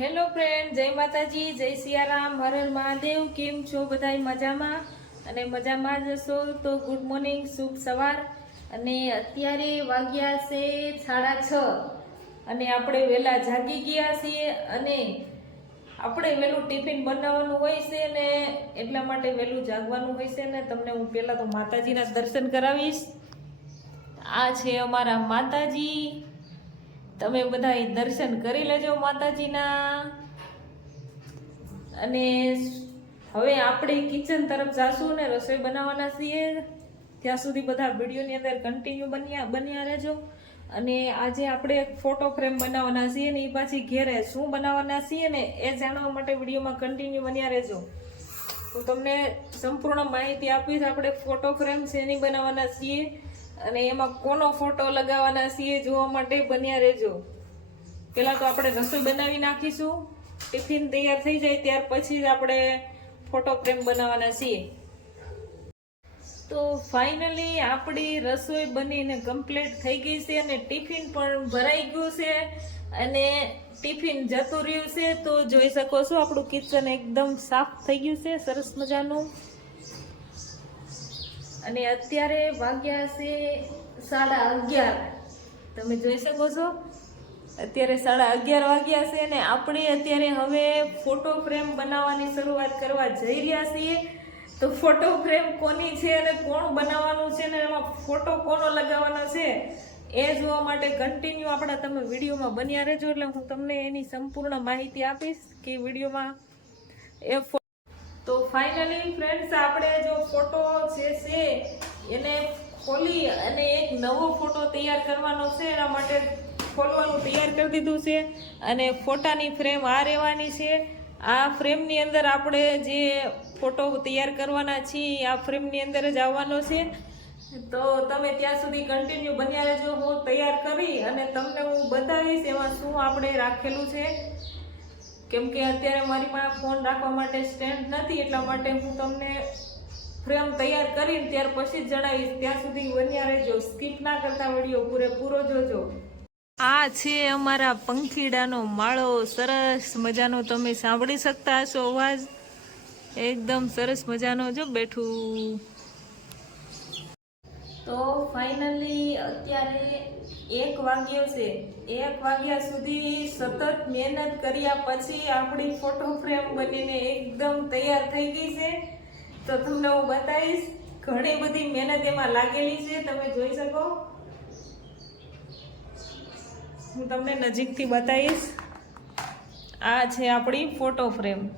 Hello friend જય માતાજી, જય સિયારામ, હર મહાદેવ, કેમ છો બધા મજામાં? અને મજામાં જ હશો? તો ગુડ મોર્નિંગ શુભ સવાર. અને અત્યારે વાગ્યા છે સાડા છ. અને આપણે વહેલા જાગી ગયા છીએ અને આપણે વહેલું ટિફિન બનાવવાનું હોય છે ને એટલા માટે વહેલું જાગવાનું હોય છે ને તમને હું પહેલાં તો માતાજીના દર્શન કરાવીશ. આ છે અમારા માતાજી. તમે બધા દર્શન કરી લેજો માતાજીના. અને હવે આપણે કિચન તરફ જાશું ને રસોઈ બનાવવાના છીએ. ત્યાં સુધી બધા વિડીયોની અંદર કન્ટિન્યુ બન્યા બન્યા રહેજો. અને આજે આપણે એક ફોટો ફ્રેમ બનાવવાના છીએ ને એ પાછી ઘેરે શું બનાવવાના છીએ ને એ જાણવા માટે વિડીયોમાં કન્ટિન્યુ બન્યા રહેજો. હું તમને સંપૂર્ણ માહિતી આપીશ. આપણે ફોટો ફ્રેમ શેની બનાવવાના છીએ? અને એમાં કોનો ફોટો લગાવવાના છીએ જોવા માટે બન્યા રહેજો. પહેલાં તો આપણે રસોઈ બનાવી નાખીશું, ટિફિન તૈયાર થઈ જાય ત્યાર પછી જ આપણે ફોટો ફ્રેમ બનાવવાના છીએ. તો ફાઇનલી આપણી રસોઈ બનીને કમ્પ્લીટ થઈ ગઈ છે અને ટિફિન પણ ભરાઈ ગયું છે અને ટિફિન જતું રહ્યું છે. તો જોઈ શકો છો, આપણું કિચન એકદમ સાફ થઈ ગયું છે, સરસ મજાનું. અને અત્યારે વાગ્યા છે સાડા અગિયાર. તમે જોઈ શકો છો, અત્યારે સાડા અગિયાર વાગ્યા છે અને આપણે અત્યારે હવે ફોટો ફ્રેમ બનાવવાની શરૂઆત કરવા જઈ રહ્યા છીએ. તો ફોટો ફ્રેમ કોની છે અને કોણ બનાવવાનું છે ને એમાં ફોટો કોનો લગાવવાનો છે એ જોવા માટે કન્ટિન્યુ આપણા તમે વિડીયોમાં બન્યા રહેજો એટલે હું તમને એની સંપૂર્ણ માહિતી આપીશ કે વિડીયોમાં એ તો ફાઇનલી ફ્રેન્ડ્સ આપણે જો ફોટો જે છે, એને ખોલી અને એક નવો ફોટો તૈયાર કરવાનો છે. એના માટે ખોલવાનું તૈયાર કરી દીધું છે અને ફોટાની ફ્રેમ આ રહેવાની છે. આ ફ્રેમની અંદર આપણે જે ફોટો તૈયાર કરવાના છીએ આ ફ્રેમની અંદર જ આવવાનો છે. તો તમે ત્યાં સુધી કન્ટિન્યુ બન્યા રહેજો. હું તૈયાર કરી અને તમને હું બતાવીશ એમાં શું આપણે રાખેલું છે. કેમ કે અત્યારે મારી પાસે ફોન રાખવા માટે સ્ટેન્ડ નથી, એટલા માટે હું તમને ફ્રેમ તૈયાર કરીને ત્યાર પછી જણાવીશ. ત્યાં સુધી બન્યા રહેજો. સ્કીપ ના કરતા વીડિયો પૂરેપૂરો જોજો. આ છે અમારા પંખીડાનો માળો. સરસ મજાનો તમે સાંભળી શકતા હશો અવાજ. એકદમ સરસ મજાનો જો બેઠું. તો ફાઇનલી અત્યારે એક વાગ્યો છે. એક વાગ્યા સુધી સતત મહેનત કર્યા પછી આપણી ફોટો ફ્રેમ બનીને એકદમ તૈયાર થઈ ગઈ છે. તો તમને હું બતાવીશ, ઘણી બધી મહેનત એમાં લાગેલી છે. તમે જોઈ શકો. હું તમને નજીકથી બતાવીશ. આ છે આપણી ફોટો ફ્રેમ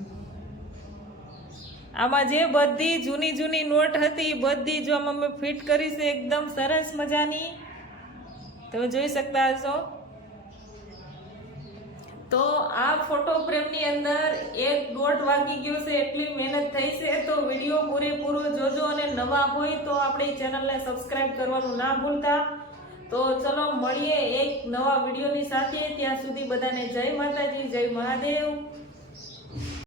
આમાં જે બધી જૂની જૂની નોટ હતી બધી જો આમાં મેં ફિટ કરી છે, એકદમ સરસ મજાની. તમે જોઈ શકતા હશો. તો આ ફોટો ફ્રેમની અંદર એક દોઢ વાગી ગયો છે, એટલી મહેનત થઈ છે. તો વીડિયો પૂરેપૂરો જોજો અને નવા હોય તો આપણી ચેનલને સબસ્ક્રાઈબ કરવાનું ના ભૂલતા. તો ચલો મળીએ એક નવા વિડીયોની સાથે. ત્યાં સુધી બધાને જય માતાજી, જય મહાદેવ.